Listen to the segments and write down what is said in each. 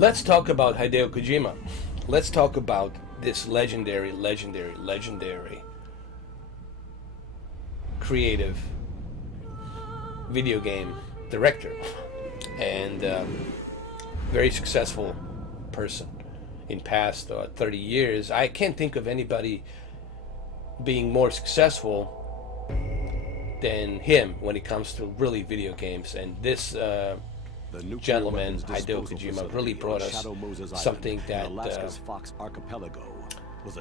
Let's talk about Hideo Kojima. Let's talk about this legendary creative video game director and very successful person in past 30 years. I can't think of anybody being more successful than him when it comes to really video games, and this gentleman, Hideo Kojima, really brought us something that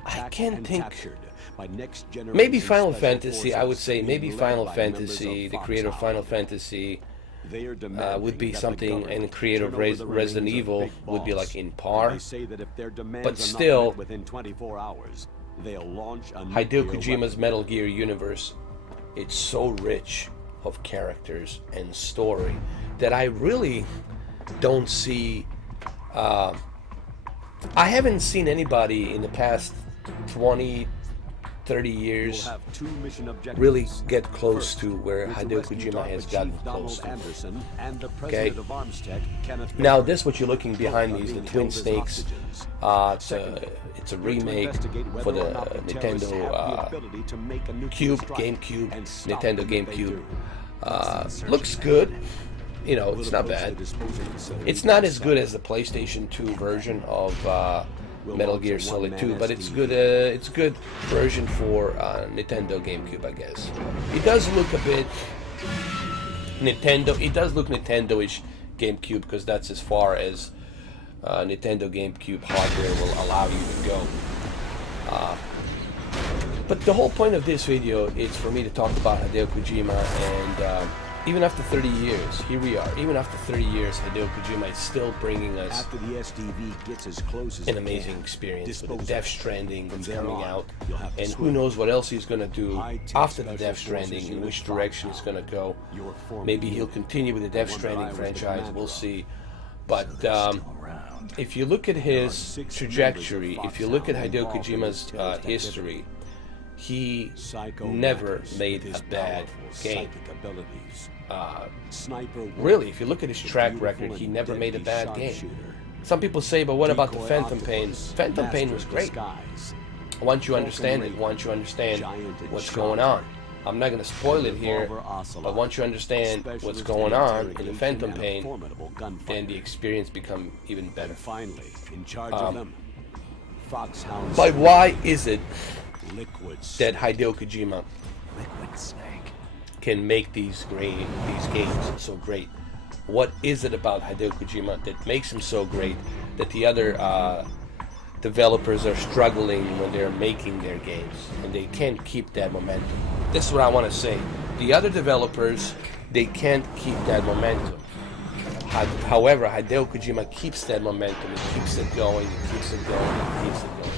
I can't think. Maybe Final Fantasy, I would say maybe Final Fantasy, the creator of Final Fantasy would be something, and the creator of Resident Evil would be like in par. But still, Hideo Kojima's Metal Gear universe, it's so rich of characters and story that I really don't see. I haven't seen anybody in the past 20, 30 years really get close to where Hideo Kojima has gotten close to. Okay. Now this, what you're looking behind me, is the Twin Snakes. It's a remake for the Nintendo GameCube, Nintendo GameCube. Looks good. You know, it's not bad. It's not as good as the PlayStation 2 version of Metal Gear Solid 2, but it's good. It's a good version for Nintendo GameCube, I guess. It does look a bit Nintendo. It does look Nintendo-ish GameCube, because that's as far as Nintendo GameCube hardware will allow you to go. But the whole point of this video is for me to talk about Hideo Kojima, and even after 30 years, here we are. Even after 30 years, Hideo Kojima is still bringing us an amazing experience with the Death Stranding that's coming out. And who knows what else he's going to do after the Death Stranding, in which direction it's going to go. Maybe he'll continue with the Death Stranding franchise, we'll see. But if you look at his trajectory, if you look at Hideo Kojima's history, he never made a bad game. Really, if you look at his track record, he never made a bad game. Some people say, but what about the Phantom Pain? Phantom Pain was great. Once you understand it, once you understand what's going on. I'm not going to spoil it here, but once you understand what's going on in the Phantom Pain, then the experience becomes even better. But why is it that Hideo Kojima can make these games so great? What is it about Hideo Kojima that makes him so great that the other developers are struggling when they're making their games and they can't keep that momentum? This is what I want to say. The other developers, they can't keep that momentum. However, Hideo Kojima keeps that momentum. He keeps it going, he keeps it going, he keeps it going.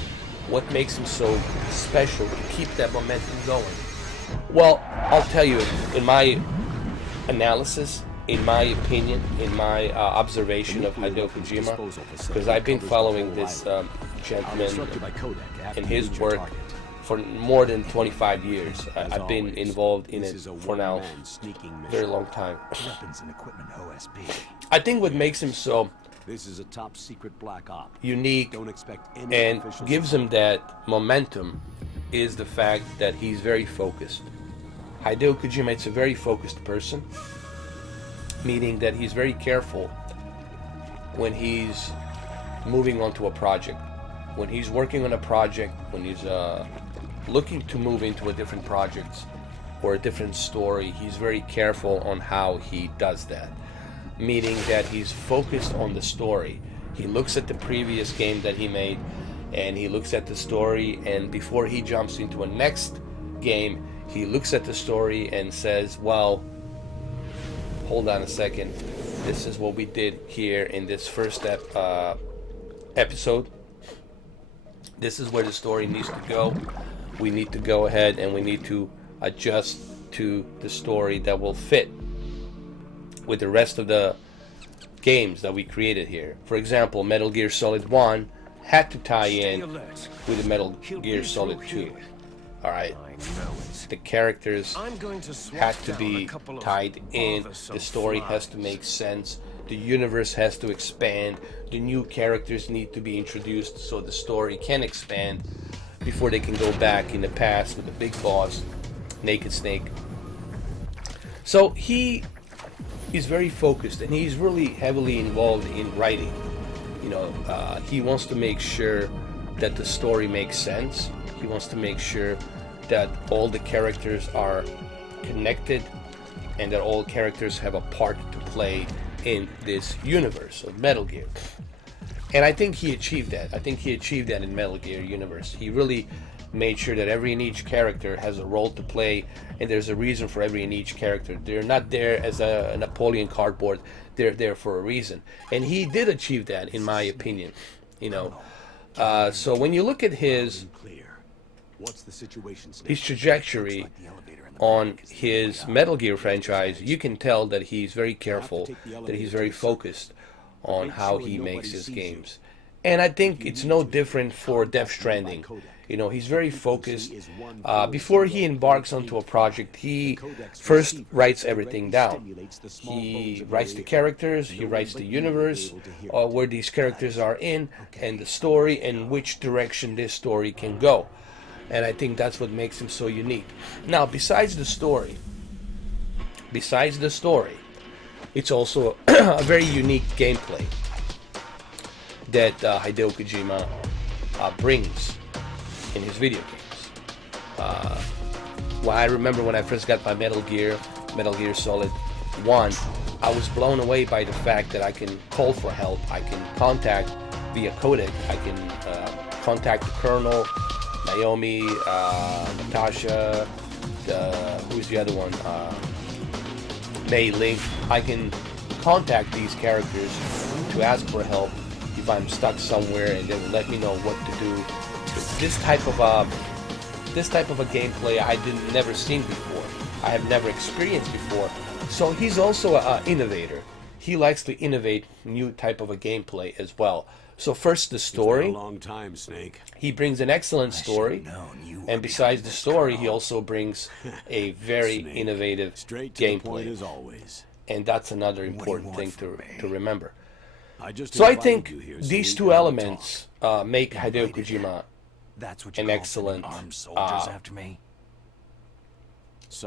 What makes him so special to keep that momentum going? Well, I'll tell you, in my analysis, in my opinion, in my observation of Hideo Kojima, because I've been following this gentleman and his work for more than 25 years. I've been involved in it for now a very long time. I think what makes him so unique and gives him that momentum is the fact that he's very focused. Hideo Kojima is a very focused person, meaning that he's very careful when he's moving on to a project. When he's working on a project, when he's looking to move into a different project or a different story, he's very careful on how he does that. Meaning that he's focused on the story. He looks at the previous game that he made, and he looks at the story, and before he jumps into a next game, he looks at the story and says, well, hold on a second, this is what we did here in this first episode. This is where the story needs to go. We need to go ahead and we need to adjust to the story that will fit with the rest of the games that we created here. For example, Metal Gear Solid 1 had to tie in with the Metal Gear Solid 2. Alright, the characters had to be tied in, the story has to make sense, the universe has to expand, the new characters need to be introduced so the story can expand before they can go back in the past with the big boss, Naked Snake. So he is very focused, and he's really heavily involved in writing. You know, he wants to make sure that the story makes sense. He wants to make sure that all the characters are connected and that all characters have a part to play in this universe of Metal Gear. And I think he achieved that. I think he achieved that in Metal Gear universe. He really made sure that every and each character has a role to play, and there's a reason for every and each character. They're not there as a Napoleon cardboard. They're there for a reason. And he did achieve that, in my opinion. You know, so when you look at his trajectory on his Metal Gear franchise, you can tell that he's very careful, that he's very focused on how he makes his games. And I think it's no different for Death Stranding. You know, he's very focused. Before he embarks onto a project, he first writes everything down. He writes the characters, he writes the universe, where these characters are in, and the story, and which direction this story can go. And I think that's what makes him so unique. Now, besides the story, it's also a very unique gameplay that Hideo Kojima brings in his video games. Well, I remember when I first got my Metal Gear Solid 1, I was blown away by the fact that I can call for help, I can contact via codec, I can contact the Colonel, Naomi, Natasha, who's the other one? Mei Ling. I can contact these characters to ask for help if I'm stuck somewhere, and they will let me know what to do. This type of a gameplay I never seen before. I have never experienced before. So he's also an innovator. He likes to innovate new type of a gameplay as well. So first, the story. It's been a long time, Snake. He brings an excellent story, and besides the story, he also brings a very innovative gameplay. As always. And that's another important thing to remember. So I think these two elements make Hideo Kojima an excellent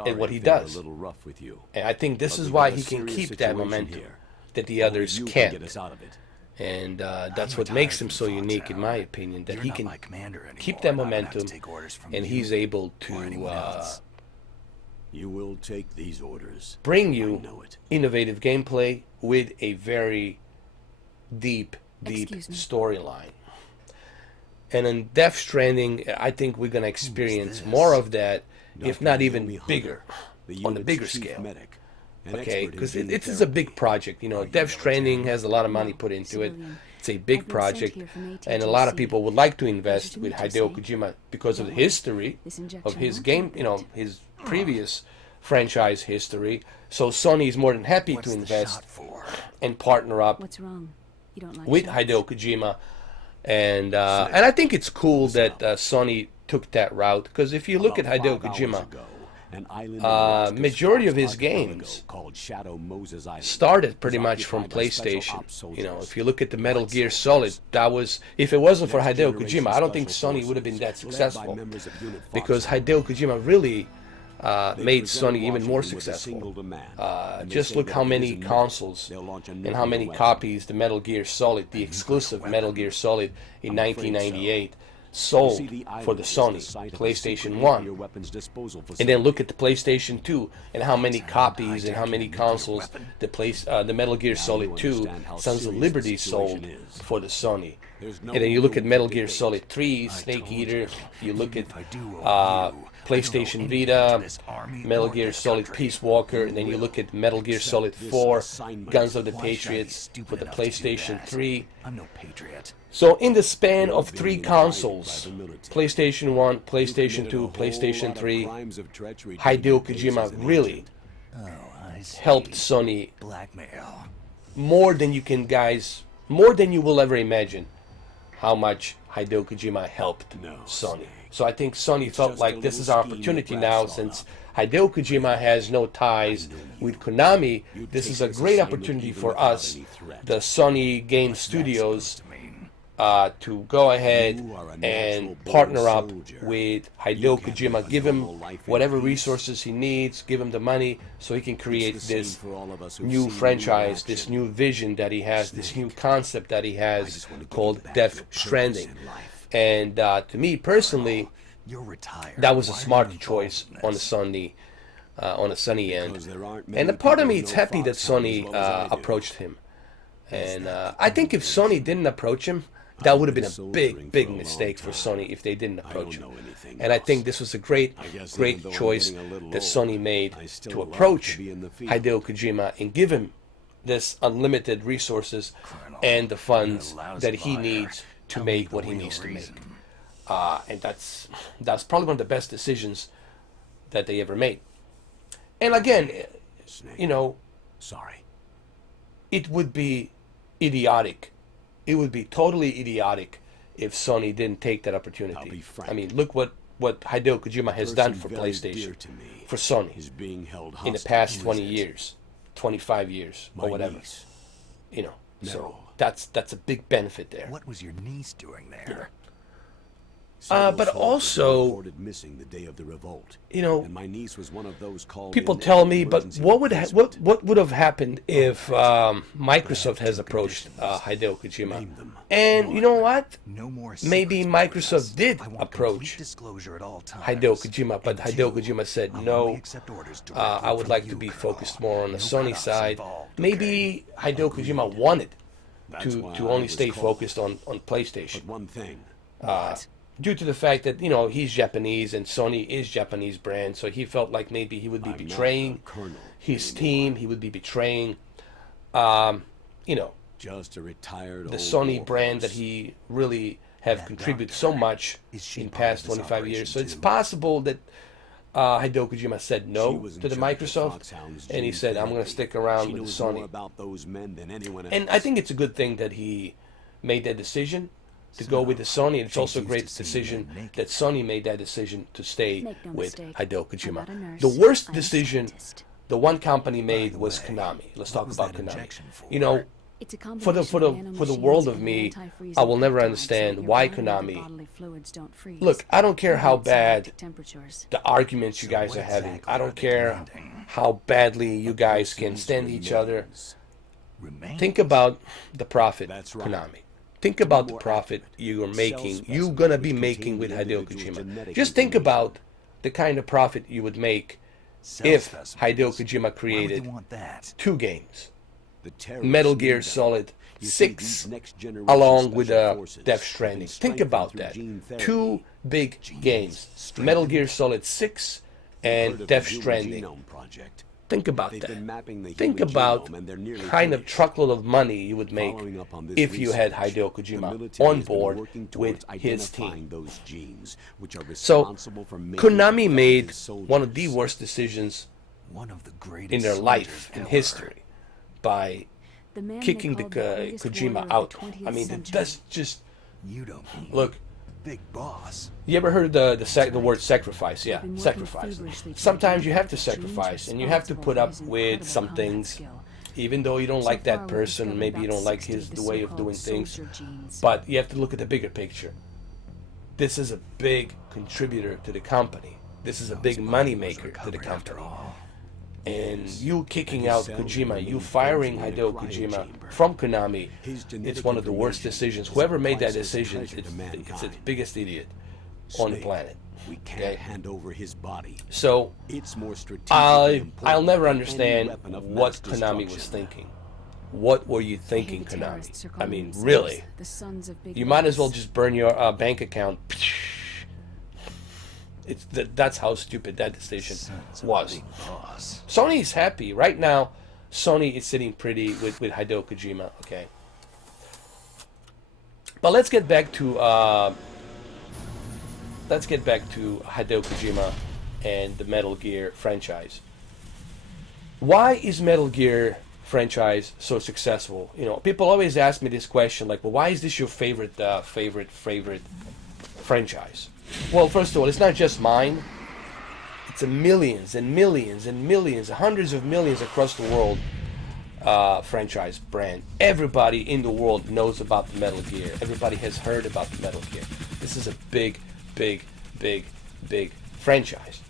at what he does. And I think this is why he can keep that momentum that the others can't. And that's what makes him so unique, in my opinion, that he can keep that momentum, and he's able to you will take these orders. Bring you innovative gameplay with a very deep storyline. And in Death Stranding, I think we're going to experience more of that, if not even bigger, on the bigger scale. Okay, because it is a big project. You know, Death Stranding has a lot of money put into it. It's a big project, and a lot of people would like to invest with Hideo Kojima because of the history of his game, you know, his previous franchise history. So Sony is more than happy to invest and partner up with Hideo Kojima. And I think it's cool that Sony took that route, because if you look at Hideo Kojima, majority of his games started pretty much from PlayStation. You know, if you look at the Metal Gear Solid, that was, if it wasn't for Hideo Kojima, I don't think Sony would have been that successful, because Hideo Kojima really made Sony even more successful. Just look how many consoles and how many copies the Metal Gear Solid, the exclusive Metal Gear Solid in 1998, sold for the Sony PlayStation 1, and then look at the PlayStation 2 and how many copies and how many consoles the Metal Gear Solid 2 Sons of Liberty sold for the Sony. And then you look at Metal Gear Solid 3 Snake Eater, you look at PlayStation Vita, Metal Gear Solid Peace Walker, and then you look at Metal Gear Solid 4 Guns of the Patriots for the PlayStation 3. So in the span of 3 consoles, PlayStation 1, PlayStation 2, PlayStation 3, Hideo Kojima really helped Sony more than you can, guys, more than you will ever imagine how much Hideo Kojima helped No, Sony. Snake. So I think Sony felt just like a this little is our scheme that opportunity wraps now, all since up. Hideo Kojima has no ties with Konami. You'd This take is a this great assignment opportunity even for without us, any threat. the Sony Game Studios, to go ahead You are a and natural partner born up soldier. with You Hideo can't Kojima, live a give him normal life in whatever peace. resources he needs, give him the money so he can It's create the same this for all of us who've new seen franchise, you in this action. new vision that he has, this new Snake, concept that he I has just want to give called you back Death your purpose Stranding. in life. And to me personally, You're retired. that was a Why are you smart involved choice in on the this? Sony end. Because there aren't And many a part of people me who is know happy that Foxhound as Sony well as I do. approached him. And I think if Sony didn't approach him, that would have been a soldiering big for a mistake long for time. Sony if they didn't I approach don't him. know anything And I else. think this was a great I guess even great though I'm choice getting a little that old, Sony made I still to love approach to be in the field. Hideo Kojima and give him this unlimited resources Colonel, and the funds you're a lousy that he liar. needs to Tell me make the what he real needs to make. reason. And that's probably one of the best decisions that they ever made. And again, Snake, you know, sorry. it would be idiotic. It would be totally idiotic if Sony didn't take that opportunity. I'll be frank. I mean, look what Hideo Kojima has done Person for very PlayStation, dear to me for Sony, is being held in the hostage. past Who 20 is it? years, 25 years, My or whatever. niece. You know, so No. that's a big benefit there. What was your niece doing there? Several but soldiers also- were reported missing the day of the revolt. You know, And my niece was one of those called people in tell as me, but emergency what replacement. what would have happened if Microsoft has approached Hideo Kojima? Name them. And you know what? No more Maybe secrets between Microsoft us. did I want approach complete disclosure at all times. Hideo Kojima, but And Hideo two, Kojima said I'll no. only accept orders directly I would from like you, to be Colonel. focused more on the No Sony cut-offs side. involved, Maybe okay? Hideo Kojima wanted That's why to I only was stay called. focused on PlayStation. But one thing, Due to the fact that, you know, he's Japanese and Sony is Japanese brand, so he felt like maybe he would be I'm not betraying the colonel his anymore. team, he would be betraying, you know, just a retired the old Sony war brand that horse. he really have That contributed doctor, so much is she in part past of this 25 years. So operation it's too? possible that Hideo Kojima said She no was in to the charge of Microsoft, Foxhound's and he gene said, I'm going to therapy. stick around She with knows Sony. more about those men than anyone else. And I think it's a good thing that he made that decision to go with the Sony. And it's also a used great to seeing decision men naked. that Sony made that decision to stay Make no with mistake, Hideo I'm not a Kojima. nurse, The worst I'm a decision scientist. the one company made the was way, Konami. Let's what talk was about that Konami. injection for? You know, It's a for the combination world of of me, antifreeze I will and never peptides so understand that your why body and other Konami. bodily fluids don't freeze. Look, I don't care how Prevents select bad temperatures. the arguments you So guys what are having. exactly I are don't they care demanding? how badly you guys can Person's stand each other. remains. Remain? Think about the profit, That's right. Konami. Think about the more profit accurate. you're Cell making, specimens you're gonna be which making contain with the Hideo individual's Kojima. genetic Just think information. about the kind of profit you would make Cell if specimens. Hideo Kojima Why would created they want that? 2 games, The terrorists Metal need Gear them. Solid You see, 6, these next generation along with special forces Death have Stranding. been Think strengthened about through that. gene therapy. 2 big games, strengthened. Metal Gear Solid 6 Heard and of the Death Human Stranding. Genome Project. Think about They've that. been mapping the Think human about genome, and they're nearly kind of finished. truckload of money you would make Following up on this if you had research, Hideo the Kojima military on has been board working with towards his identifying team. those genes, which are So, responsible for making Konami effective made soldiers. one of the worst decisions One of the greatest in their life, in soldiers history, by The man they kicking the called the greatest Kojima warrior of the out. 20th I mean, century. that's just, ever. You don't mean look, Big Boss. you ever heard the word sacrifice? Yeah, They've been working sacrifice. feverishly to Sometimes you have to identify the genes sacrifice, and you have to responsible put for up his with incredible some combat things, skill. even though you don't So like far, that we've person, discovered maybe you about don't like 60 of the the way of so-called doing things, soldier genes. but you have to look at the bigger picture. This is a big contributor to the company. This is a big money maker to the company. And you kicking out Kojima, you firing Hideo Kojima from Konami, it's one of the worst decisions. Whoever made that decision, it's the biggest idiot on the Snake, planet. We can't Okay? hand over his body. So It's more strategically important I'll never than any understand weapon of what mass Konami was destruction. thinking. What were you I hear thinking, the terrorists are Konami? I calling mean, themselves really? the sons of big You might as well boss. just burn your bank account. That's how stupid that decision Sons of was. Big Boss. Sony's happy right now. Sony is sitting pretty with Hideo Kojima. Okay, but let's get back to Hideo Kojima and the Metal Gear franchise. Why is Metal Gear franchise so successful. You know, people always ask me this question, like, well, why is this your favorite franchise? Well, first of all, it's not just mine. It's a millions and millions and millions, hundreds of millions across the world franchise brand. Everybody in the world knows about the Metal Gear. Everybody has heard about the Metal Gear. This is a big, big, big, big franchise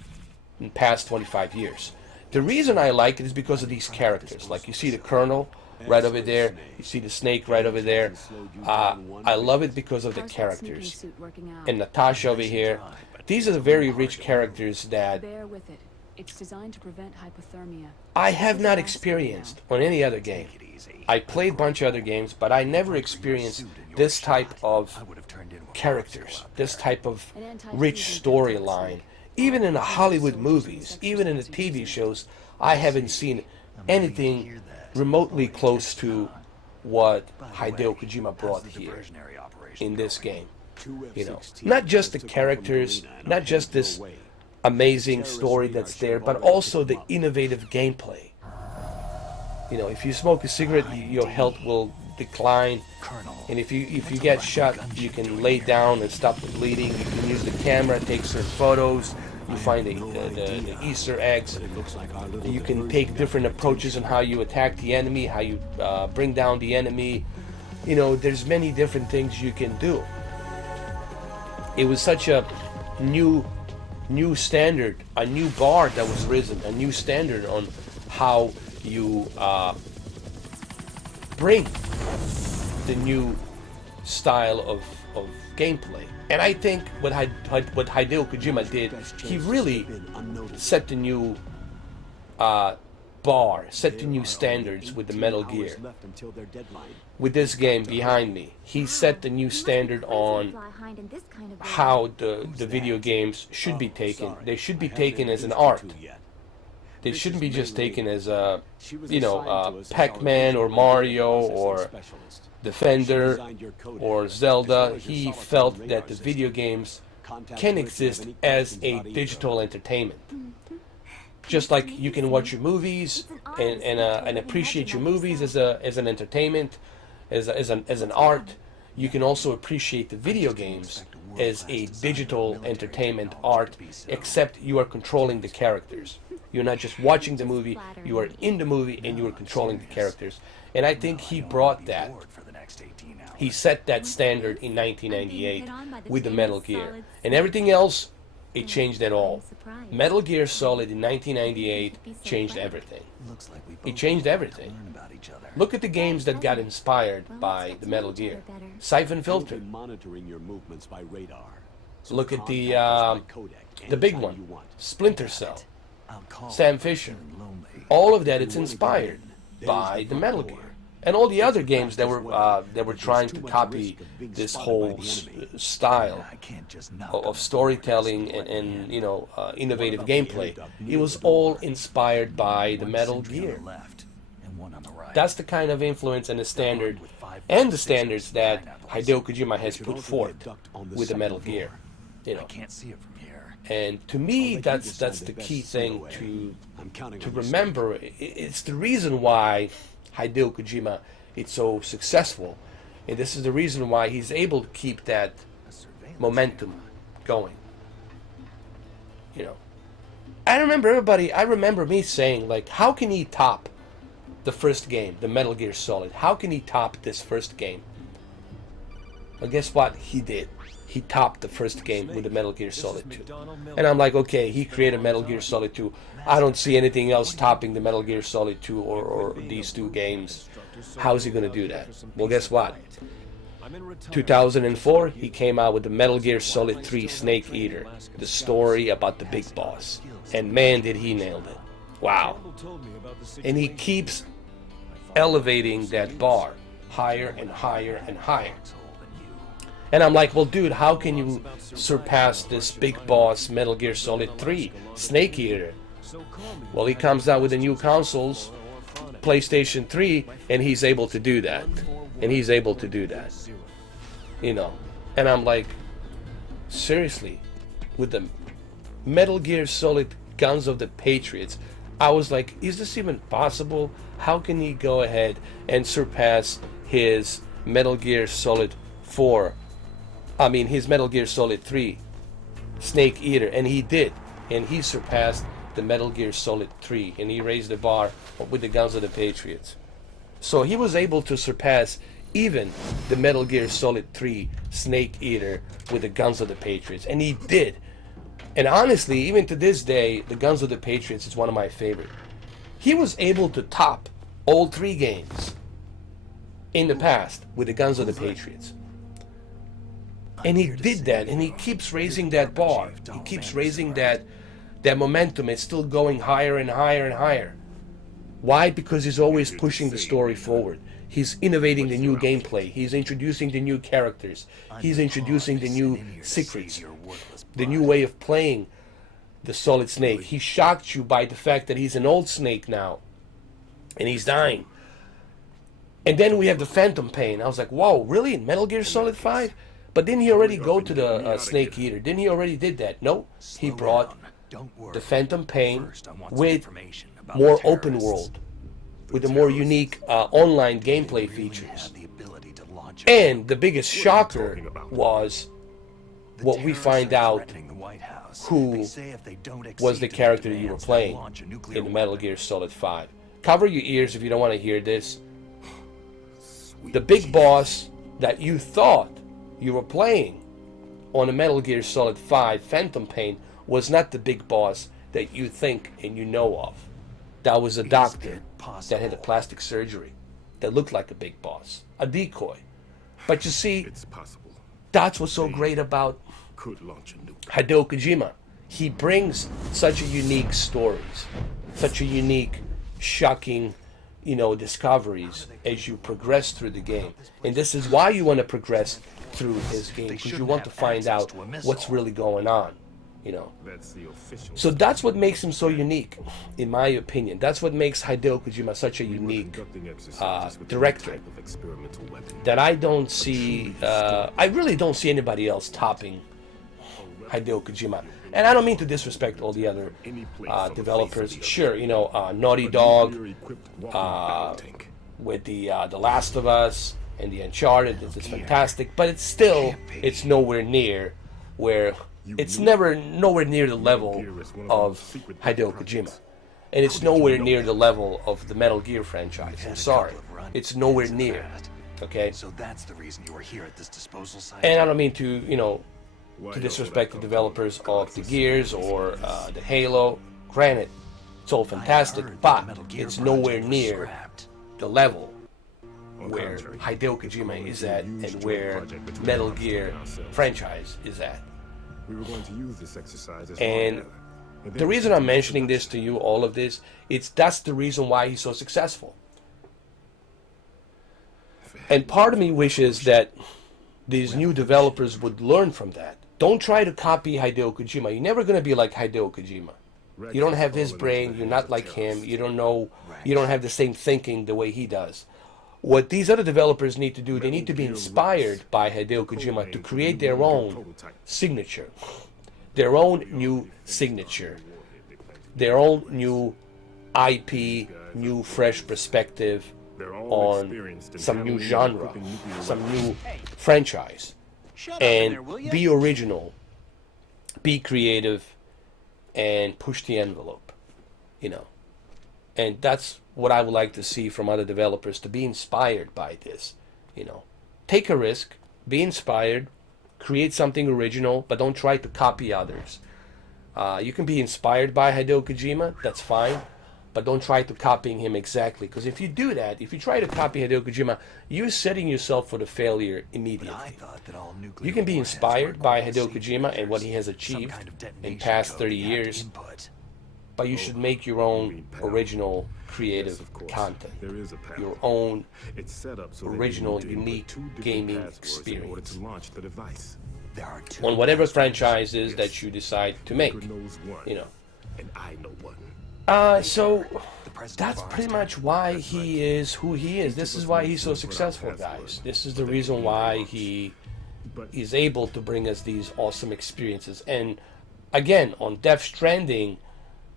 in the past 25 years. The reason I like it is because of these characters. Like, you see the Colonel right over there, you see the Snake right over there. I love it because of the characters. And Natasha over here. These are the very rich characters that Bear with it. It's designed to prevent hypothermia. I have not experienced on any other game. I played a bunch of other games, but I never experienced this type of characters, this type of rich storyline. Even in the Hollywood movies, even in the TV shows, I haven't seen anything remotely close to what Hideo Kojima brought here in this game. You know, not just the characters, not just this amazing story that's there, but also the innovative gameplay. You know, if you smoke a cigarette, your health will decline, and if you get shot, you can lay down and stop the bleeding. You can use the camera, take certain photos. You find the Easter eggs. You can take different approaches on how you attack the enemy, how you bring down the enemy. You know, there's many different things you can do. It was such a new standard, a new bar that was risen, a new standard on how you bring the new style of gameplay. And I think what Hideo Kojima did, he really set the new bar, set the new standards with the Metal Gear. With this game behind me, he set the new standard on how the video games should be taken. They should be taken as an art. They shouldn't be just taken as a, you know, Pac-Man or Mario or Defender or Zelda. He felt that the video games can exist as a digital entertainment. Just like you can watch your movies and appreciate your movies as an entertainment, as an art, you can also appreciate the video games as a digital entertainment art, except you are controlling the characters. You're not just watching the movie, you are in the movie and you are controlling the characters. And I think he brought that. He set that standard in 1998 with the Metal Gear. And everything else, it changed at all. Metal Gear Solid in 1998 changed everything. It changed everything. Look at the games that got inspired by the Metal Gear. Siphon Filter. Look at the big one, Splinter Cell. Sam Fisher. All of that, it's inspired by the Metal Gear. And all the other games that were trying to copy this whole style of storytelling and you know, innovative gameplay, it was all inspired by the Metal Gear. That's the kind of influence and the standard and the standards that Hideo Kojima has put forth with the Metal Gear. You know, and to me, that's the key thing to remember. It's the reason why Hideo Kojima is so successful, and this is the reason why he's able to keep that momentum going. You know, I remember me saying, like, how can he top the first game, the Metal Gear Solid? How can he top this first game? Well, guess what? He did. He topped the first game with the Metal Gear Solid 2. And I'm like, okay, he created Metal Gear Solid 2. I don't see anything else topping the Metal Gear Solid 2 or these two games. How is he going to do that? Well, guess what? 2004, he came out with the Metal Gear Solid 3 Snake Eater, the story about the big boss. And man, did he nail it. Wow. And he keeps elevating that bar higher and higher and higher. And I'm like, well, dude, how can you surpass this big boss Metal Gear Solid 3 Snake Eater? Well, he comes out with the new consoles, PlayStation 3, and he's able to do that. And he's able to do that. You know. And I'm like, seriously, with the Metal Gear Solid Guns of the Patriots, I was like, is this even possible? How can he go ahead and surpass his Metal Gear Solid 4? I mean, his Metal Gear Solid 3 Snake Eater, and he did. And he surpassed the Metal Gear Solid 3, and he raised the bar with the Guns of the Patriots. So he was able to surpass even the Metal Gear Solid 3 Snake Eater with the Guns of the Patriots, and he did. And honestly, even to this day, the Guns of the Patriots is one of my favorite. He was able to top all 3 games in the past with the Guns of the Patriots. And he did that, and he keeps raising that bar. He keeps raising that momentum. It's still going higher and higher and higher. Why? Because he's always pushing the story forward. He's innovating the new gameplay. He's introducing the new characters. He's introducing the new secrets, the new way of playing the Solid Snake. He shocked you by the fact that he's an old Snake now, and he's dying. And then we have the Phantom Pain. I was like, whoa, really? In Metal Gear Solid 5? But didn't he already go to the Snake Eater? Didn't he already did that? No, he brought the Phantom Pain with more open world, with a more unique online gameplay features. And the biggest shocker was what we find out who was the character you were playing in the Metal Gear Solid 5. Cover your ears if you don't want to hear this. The big boss that you thought you were playing on the Metal Gear Solid 5 Phantom Pain was not the big boss that you think and you know of. That was a doctor that had a plastic surgery that looked like a big boss, a decoy. But you see, that's what's so great about Hideo Kojima. He brings such a unique stories, such a unique, shocking, discoveries as you progress through the game. And this is why you want to progress through his game, because you want to find out what's really going on. So that's what makes him so unique, in my opinion. That's what makes Hideo Kojima such a unique director. That I don't see, I really don't see anybody else topping Hideo Kojima. And I don't mean to disrespect all the other developers. Sure, Naughty Dog with the Last of Us and the Uncharted, it's fantastic, but it's nowhere near where. It's nowhere near the level of Hideo Kojima. And it's nowhere near the level of the Metal Gear franchise. I'm sorry. It's nowhere near. Okay? So that's the reason you were here at this disposal site. And I don't mean to, to disrespect the developers of the Gears or the Halo. Granted, it's all fantastic, but it's nowhere near the level where Hideo Kojima is at and where Metal Gear franchise is at. We were going to use this exercise as and the reason I'm mentioning this to you, all of this, that's the reason why he's so successful. And part of me wishes that these new developers would learn from that. Don't try to copy Hideo Kojima. You're never going to be like Hideo Kojima. You don't have his brain. You're not like him. You don't have the same thinking the way he does. What these other developers need to do, they need to be inspired by Hideo Kojima to create their own signature, their own new signature, their own new IP, new fresh perspective on some new genre, some new franchise, and be original, be creative, and push the envelope, And that's what I would like to see from other developers, to be inspired by this. Take a risk, be inspired, create something original, but don't try to copy others. You can be inspired by Hideo Kojima, that's fine, but don't try to copying him exactly. Because if you do that, if you try to copy Hideo Kojima, you're setting yourself for the failure immediately. You can be inspired by Hideo Kojima and what he has achieved in past 30 years, but you should make your own original creative content, your own original unique gaming experience on whatever franchises that you decide to make. So that's pretty much why he is who he is. This is why he's so successful, guys. This is the reason why he is able to bring us these awesome experiences. And again, on Death Stranding,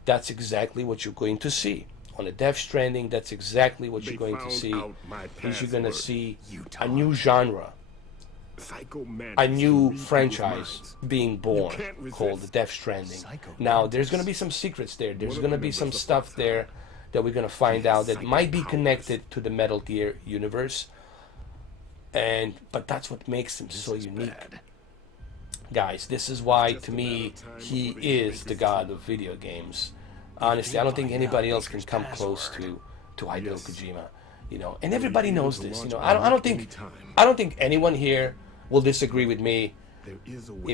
that's exactly what you're going to see. On a Death Stranding, that's exactly what you're going to see. Is you're going to see a new genre, a new franchise being born called Death Stranding. Now, there's going to be some secrets there. There's going to be some stuff there that we're going to find out that might be connected to the Metal Gear universe. But that's what makes him so unique. Guys, this is why, to me, he is the god of video games. Honestly, I don't think anybody else can come close to Hideo Kojima, you know. And everybody knows this, you know. I don't think anyone here will disagree with me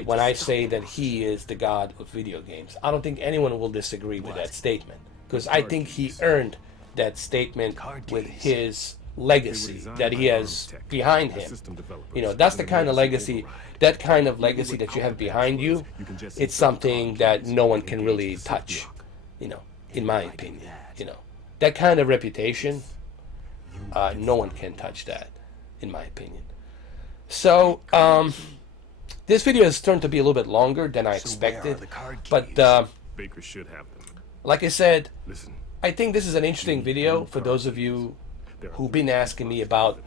when I say that he is the god of video games. I don't think anyone will disagree with that statement, because I think he earned that statement with his legacy that he has behind him. You know, that's the kind of legacy, that kind of legacy that you have behind you. It's something that no one can really touch, you know, in my opinion. You know, that kind of reputation, no one can touch that, in my opinion. So, this video has turned to be a little bit longer than I expected, but Baker should have them. like I said, Listen, I think this is an interesting video for those of you who've been asking me about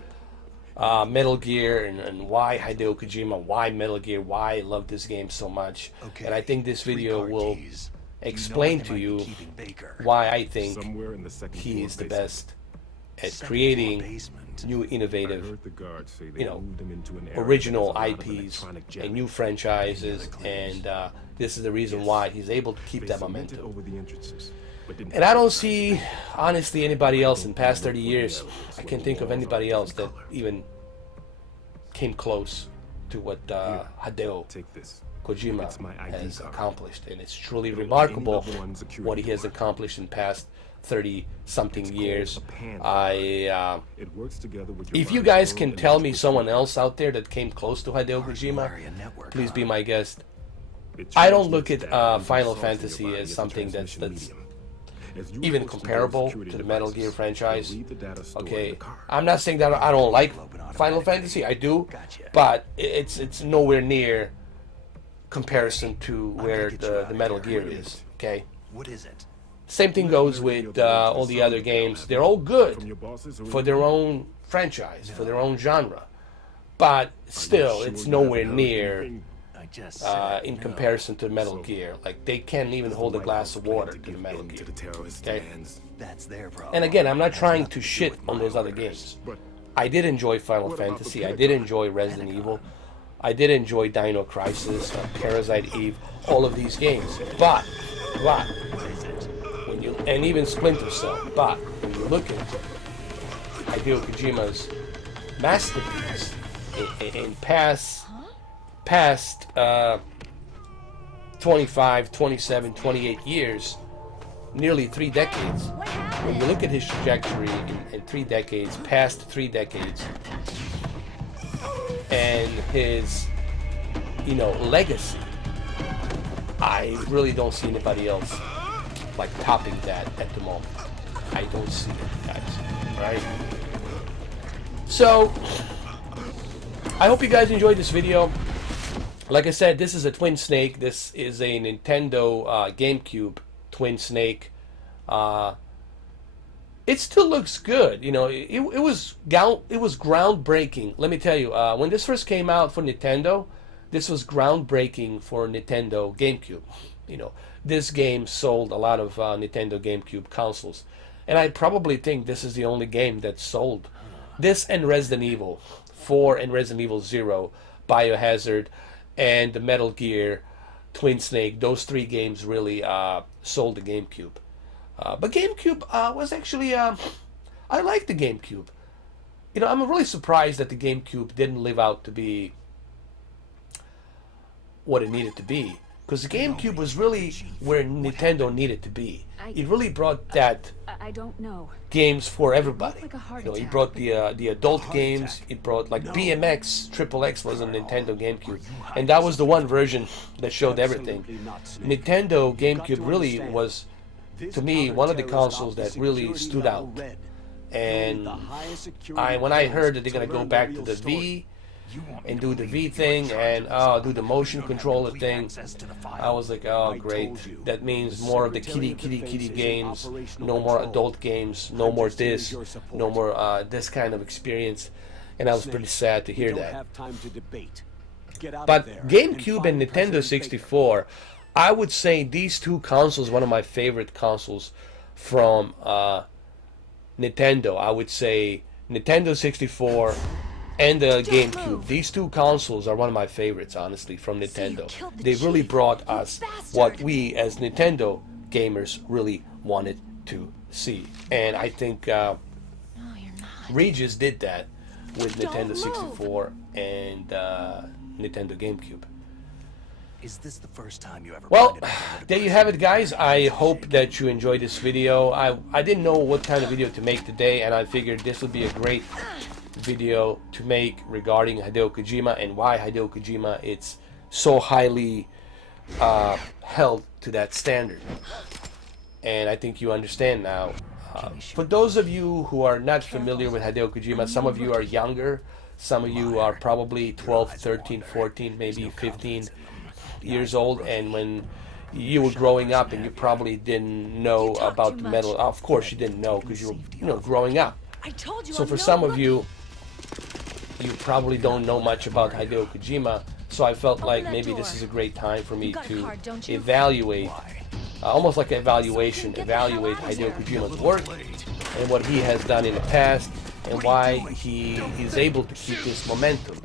Metal Gear and why Hideo Kojima, why Metal Gear, why I love this game so much. And I think this video will explain to you why I think somewhere in the second he floor is the basement. best at creating new I innovative, heard the guards say they you know, moved him into an area original that has a lot of IPs electronic and jamming. new franchises, and this is the reason why he's able to keep They that cemented momentum. over the entrances, but didn't And I have don't the see, honestly, anybody else in past 30 years, I can't think of anybody else that even came close to what Hideo Take this. Kojima It's my ID has card. accomplished. And it's truly Don't let remarkable any loved one secure what he you. has accomplished in past 30-something It's called years. a panda. I It works together with your if you body's guys neural can and tell me electrical someone signals. else out there that came close to Hideo Kojima, please be my guest. It I don't look at transmits data into Final cells in your Fantasy body as as a something that's transmission medium. As you even force control comparable security to the Metal Gear devices, franchise. you'll read the data stored in Okay, the card. I'm not saying that I don't like Final Fantasy. I do, but it's nowhere near comparison to where the Metal Gear is. Okay, What is it? same thing goes with all the other games. They're all From good your bosses or for their own franchise, for their own genre, but still, it's nowhere near I just in comparison to Metal Gear. Like, they can't even hold a glass of water to the Metal Gear. Okay? That's their problem. And again, I'm not trying to shit on those other games. I did enjoy Final Fantasy. I did enjoy Resident Evil. I did enjoy Dino Crisis, Parasite Eve, all of these games. But when you, and even Splinter Cell. But when you look at Hideo Kojima's masterpiece in past 25, 27, 28 years, nearly 3 decades. When you look at his trajectory in 3 decades, past 3 decades, and his, you know, legacy, I really don't see anybody else like topping that at the moment. I don't see it, guys. Right? So, I hope you guys enjoyed this video. Like I said, this is a Twin Snake. This is a Nintendo GameCube Twin Snake. It still looks good. You know, it was groundbreaking. Let me tell you, when this first came out for Nintendo, this was groundbreaking for Nintendo GameCube. You know, this game sold a lot of Nintendo GameCube consoles, and I probably think this is the only game that sold. This and Resident Evil 4 and Resident Evil 0, Biohazard, and the Metal Gear Twin Snake. Those 3 games really sold the GameCube. But GameCube was actually, I like the GameCube. You know, I'm really surprised that the GameCube didn't live out to be what it needed to be. Because the GameCube was really where Nintendo needed to be. It really brought that I don't know. games for everybody. Like a heart You know, it attack. brought the adult games. It brought like BMX, Triple X was on Nintendo GameCube, and that was the one version that showed everything. Nintendo GameCube really was, to me, one of the consoles that really stood out. And when I heard that they're gonna go back to the V, and do the V thing and do the motion controller thing. I was like, oh great, that means more of the kitty games, no more adult games, no more this, no more this kind of experience, and I was pretty sad to hear that. But GameCube and Nintendo 64, I would say these two consoles, one of my favorite consoles from Nintendo. I would say Nintendo 64 and the GameCube. These two consoles are one of my favorites, honestly, from Nintendo. They really brought us what we as Nintendo gamers really wanted to see. And I think Regis did that with Nintendo 64 and Nintendo GameCube. Is this the first time you ever? Well, there you have it, guys. I hope that you enjoyed this video. I didn't know what kind of video to make today, and I figured this would be a great video to make regarding Hideo Kojima and why Hideo Kojima is so highly held to that standard. And I think you understand now. For those of you who are not familiar with Hideo Kojima, some of you are younger, some of you are probably 12, 13, 14, maybe 15 years old, and when you were growing up and you probably didn't know about the metal. Of course you didn't know because you were growing up. So for some of you, you probably don't know much about Hideo Kojima, so I felt like maybe this is a great time for me to evaluate, almost like an evaluate Hideo Kojima's work and what he has done in the past and why he is able to keep this momentum,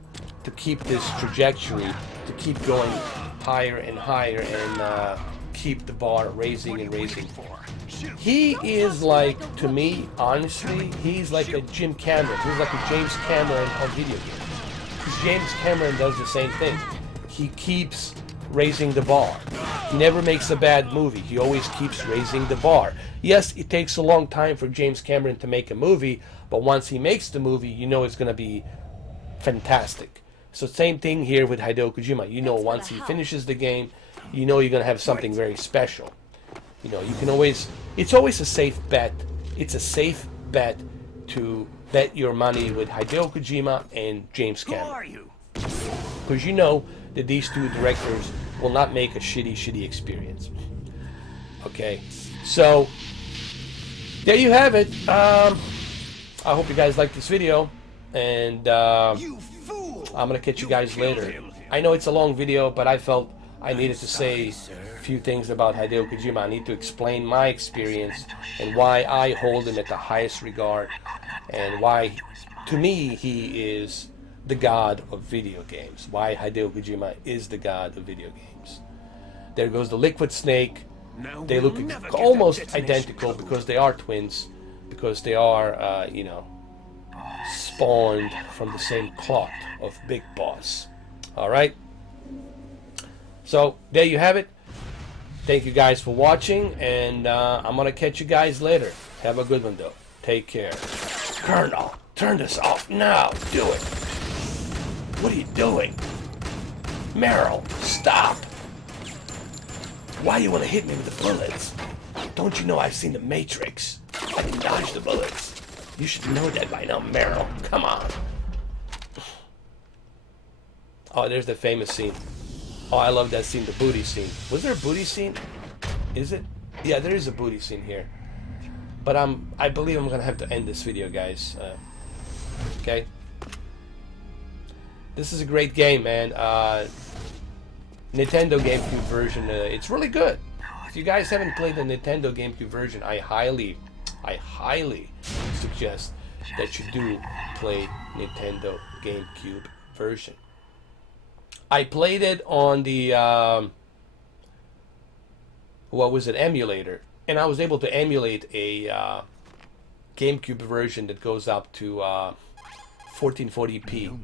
to keep this trajectory, to keep going higher and higher and keep the bar raising and raising. He is like, to me, honestly, he's like a Jim Cameron. He's like a James Cameron of video games. Because James Cameron does the same thing. He keeps raising the bar. He never makes a bad movie. He always keeps raising the bar. Yes, it takes a long time for James Cameron to make a movie, but once he makes the movie, you know it's going to be fantastic. So same thing here with Hideo Kojima. You know once he finishes the game, you know you're going to have something very special. You know, you can always, it's always a safe bet. It's a safe bet to bet your money with Hideo Kojima and James Cameron. Because you know that these two directors will not make a shitty experience. Okay, so there you have it. I hope you guys liked this video, and I'm gonna catch you guys later. I know it's a long video, but I felt I needed to say a few things about Hideo Kojima. I need to explain my experience and why I hold him at the highest regard, and why, to me, he is the god of video games. Why Hideo Kojima is the god of video games. There goes the Liquid Snake. They look almost identical because they are twins, because they are, you know, spawned from the same cloth of Big Boss. Alright? So, there you have it. Thank you guys for watching, and I'm gonna catch you guys later. Have a good one, though. Take care. Colonel, turn this off now. Do it. What are you doing? Meryl, stop. Why you want to hit me with the bullets? Don't you know I've seen the Matrix? I can dodge the bullets. You should know that by now, Meryl. Come on. Oh, there's the famous scene. Oh, I love that scene, the booty scene. Was there a booty scene? Is it? Yeah, there is a booty scene here. But I believe I'm gonna have to end this video, guys. Okay. This is a great game, man. Nintendo GameCube version. It's really good. If you guys haven't played the Nintendo GameCube version, I highly suggest that you do play Nintendo GameCube version. I played it on the what was it, emulator, and I was able to emulate a GameCube version that goes up to 1440p,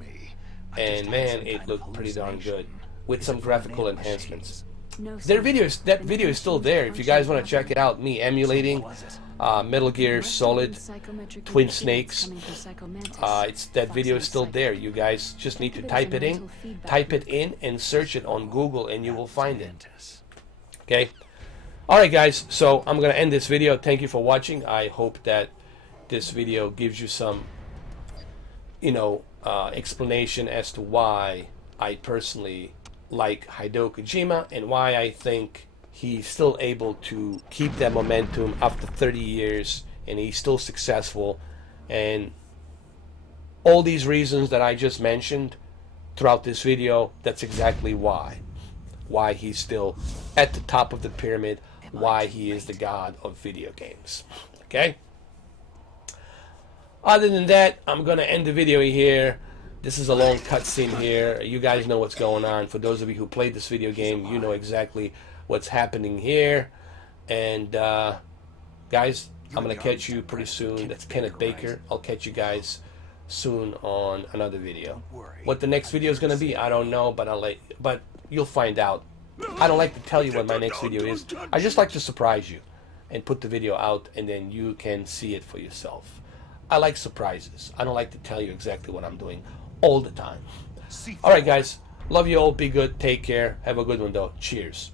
and man, it looked pretty darn good with some graphical enhancements. That video is still there. If you guys want to check it out, me emulating Metal Gear Solid Twin Snakes, that video is still there. You guys just need to type it in and search it on Google, and you will find it. Okay. Alright guys, so I'm gonna end this video. Thank you for watching. I hope that this video gives you some, you know, explanation as to why I personally like Hideo Kojima and why I think he's still able to keep that momentum after 30 years and he's still successful. And all these reasons that I just mentioned throughout this video, that's exactly why he's still at the top of the pyramid, why he is the god of video games. Okay? Other than that, I'm going to end the video here. This is a long cutscene here. You guys know what's going on. For those of you who played this video game, you know exactly what's happening here. And guys, I'm going to catch you pretty soon. That's Kenneth Baker. I'll catch you guys soon on another video. What the next video is going to be, I don't know, but you'll find out. I don't like to tell you what my next video is. I just like to surprise you and put the video out, and then you can see it for yourself. I like surprises. I don't like to tell you exactly what I'm doing all the time. Alright guys, love you all, be good, take care, have a good one though. Cheers.